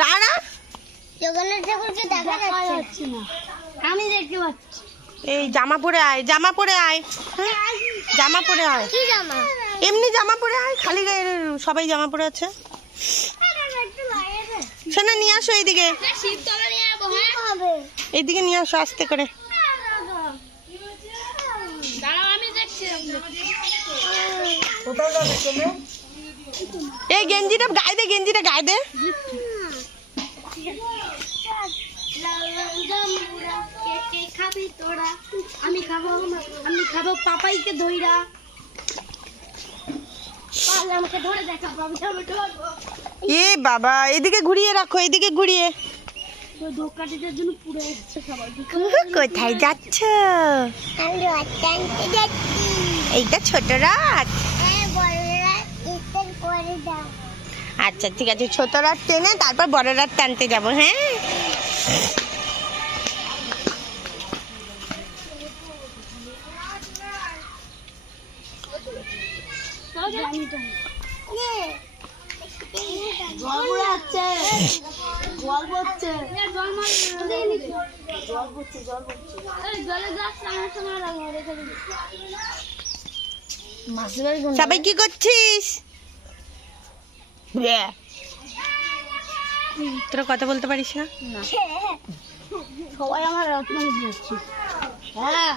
দাঁড়া, জগন্নাথ ঠাকুরকে দেখা যাচ্ছে না, আমি দেখতে পাচ্ছি। এই জামা পরে আয়, জামা পরে আয়, হ্যাঁ জামা পরে আয়। কি জামা? এমনি জামা পরে আয়, খালি গায়ে সবাই জামা পরে আছে। শোনা নিয়ে আসো এইদিকে, এইদিকে নিয়ে আসো আস্তে করে। এই গেঞ্জিটা গায়ে দে, গেঞ্জিটা গায়ে দে। আমি খাবো পাপাইকে দইরা। আমাকে ধরে দেখাবো, আমি এ বাবা, এদিকে ঘুরিয়ে রাখো, এদিকে ঘুরিয়ে। ধোকাটিদের জন্য পুরো যাচ্ছে সবাই। কোথায় যাচ্ছ? এইটা ছোট রাত। আচ্ছা ঠিক আছে, ছোট রাত টেনে তারপর বড় রাত টানতে যাবো। হ্যাঁ সবাই কি করছিস? তোরা কথা বলতে পারিস না? সবাই আমার রত্ন দিচ্ছে। হ্যাঁ